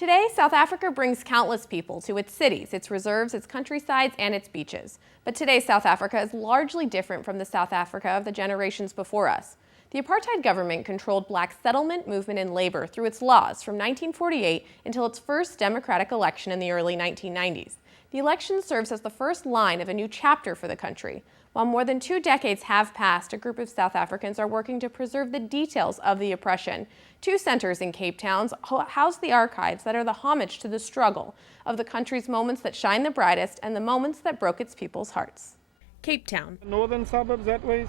Today, South Africa brings countless people to its cities, its reserves, its countrysides, and its beaches. But today's South Africa is largely different from the South Africa of the generations before us. The apartheid government controlled black settlement, movement, and labor through its laws from 1948 until its first democratic election in the early 1990s. The election serves as the first line of a new chapter for the country. While more than 2 decades have passed, a group of South Africans are working to preserve the details of the oppression. 2 centers in Cape Town house the archives that are the homage to the struggle of the country's moments that shine the brightest and the moments that broke its people's hearts. Cape Town. Northern suburbs that way,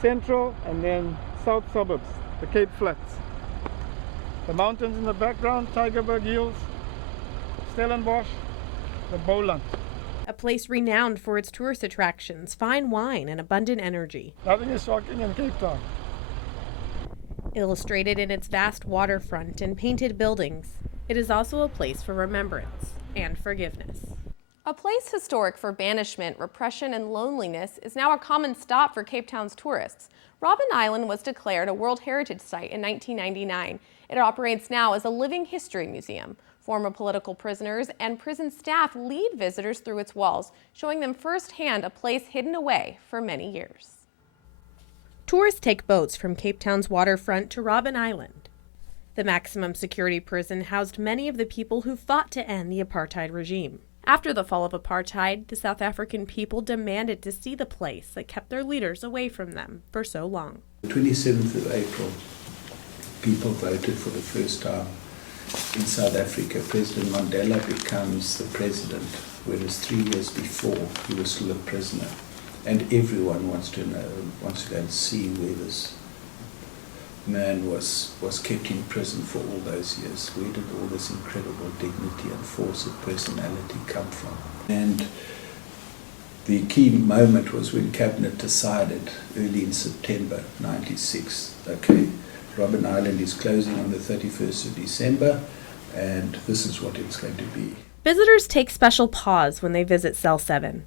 central, and then south suburbs, the Cape Flats. The mountains in the background, Tygerberg Hills, Stellenbosch, the Boland. A place renowned for its tourist attractions, fine wine, and abundant energy. Nothing is shocking in Cape Town. Illustrated in its vast waterfront and painted buildings, it is also a place for remembrance and forgiveness. A place historic for banishment, repression, and loneliness is now a common stop for Cape Town's tourists. Robben Island was declared a World Heritage Site in 1999. It operates now as a living history museum. Former political prisoners and prison staff lead visitors through its walls, showing them firsthand a place hidden away for many years. Tourists take boats from Cape Town's waterfront to Robben Island. The maximum security prison housed many of the people who fought to end the apartheid regime. After the fall of apartheid, the South African people demanded to see the place that kept their leaders away from them for so long. The 27th of April, people voted for the first time in South Africa. President Mandela becomes the president, whereas 3 years before he was still a prisoner. And everyone wants to know, wants to go and see where this man was kept in prison for all those years. Where did all this incredible dignity and force of personality come from? And the key moment was when Cabinet decided early in September 96, okay, Robben Island is closing on the 31st of December, and this is what it's going to be. Visitors take special pause when they visit Cell 7,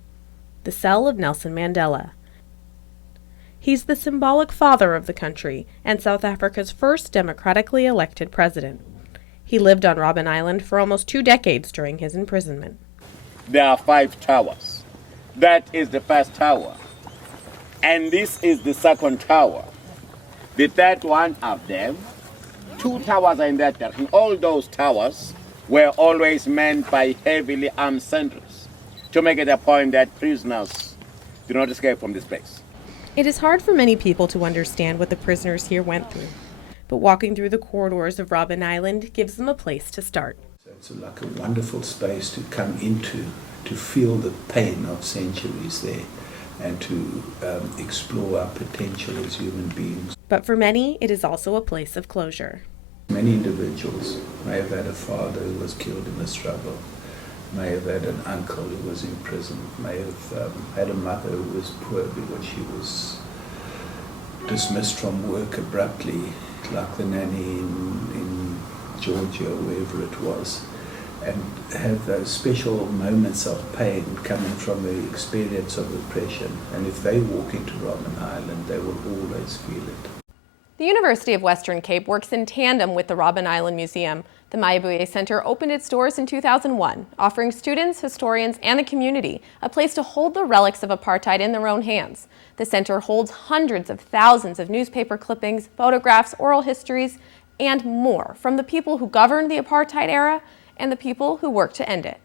the cell of Nelson Mandela. He's the symbolic father of the country and South Africa's first democratically elected president. He lived on Robben Island for almost 2 decades during his imprisonment. There are 5 towers. That is the first tower. And this is the second tower. The third one up there. 2 towers are in that direction. All those towers were always manned by heavily armed sentries to make it a point that prisoners do not escape from this place. It is hard for many people to understand what the prisoners here went through, but walking through the corridors of Robben Island gives them a place to start. So it's like a wonderful space to come into, to feel the pain of centuries there, and to explore our potential as human beings. But for many, it is also a place of closure. Many individuals may have had a father who was killed in the struggle, may have had an uncle who was in prison, may have had a mother who was poor because she was dismissed from work abruptly, like the nanny in Georgia or wherever it was, and have those special moments of pain coming from the experience of oppression. And if they walk into Robben Island, they will always feel it. The University of Western Cape works in tandem with the Robben Island Museum. The Mayabuye Center opened its doors in 2001, offering students, historians, and the community a place to hold the relics of apartheid in their own hands. The center holds hundreds of thousands of newspaper clippings, photographs, oral histories, and more from the people who governed the apartheid era and the people who worked to end it.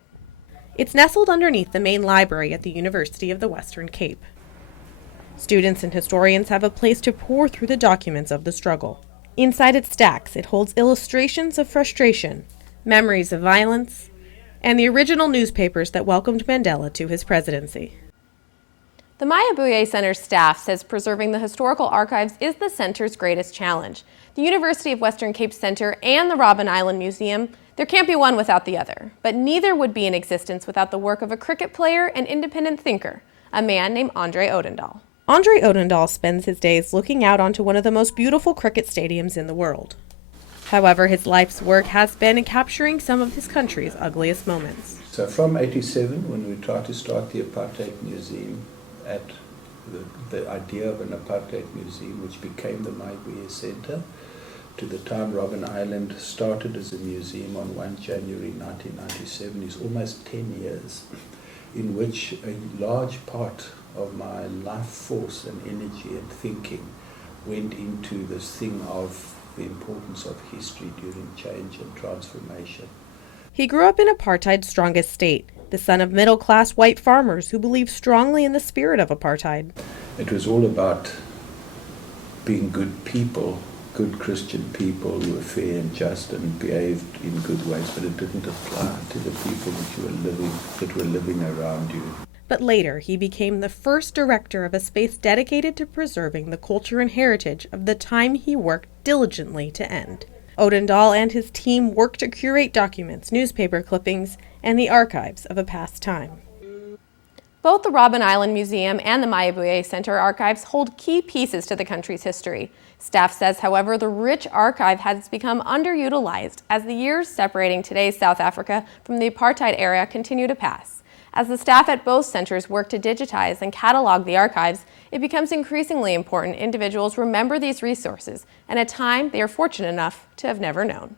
It's nestled underneath the main library at the University of the Western Cape. Students and historians have a place to pore through the documents of the struggle. Inside its stacks, it holds illustrations of frustration, memories of violence, and the original newspapers that welcomed Mandela to his presidency. The Mayabuye Center's staff says preserving the historical archives is the center's greatest challenge. The University of Western Cape Center and the Robben Island Museum, there can't be one without the other, but neither would be in existence without the work of a cricket player and independent thinker, a man named Andre Odendaal. Andre Odendaal spends his days looking out onto one of the most beautiful cricket stadiums in the world. However, his life's work has been in capturing some of his country's ugliest moments. So from 87, when we tried to start the Apartheid Museum, at the idea of an Apartheid Museum, which became the Mayabuye Center, to the time Robben Island started as a museum on 1 January 1997 is almost 10 years, in which a large part of my life force and energy and thinking went into this thing of the importance of history during change and transformation. He grew up in apartheid's strongest state, the son of middle-class white farmers who believed strongly in the spirit of apartheid. It was all about being good people, good Christian people who were fair and just and behaved in good ways, but it didn't apply to the people that were living around you. But later, he became the first director of a space dedicated to preserving the culture and heritage of the time he worked diligently to end. Odendaal and his team worked to curate documents, newspaper clippings, and the archives of a past time. Both the Robben Island Museum and the Mayabuye Center archives hold key pieces to the country's history. Staff says, however, the rich archive has become underutilized as the years separating today's South Africa from the apartheid era continue to pass. As the staff at both centers work to digitize and catalog the archives, it becomes increasingly important individuals remember these resources and a time they are fortunate enough to have never known.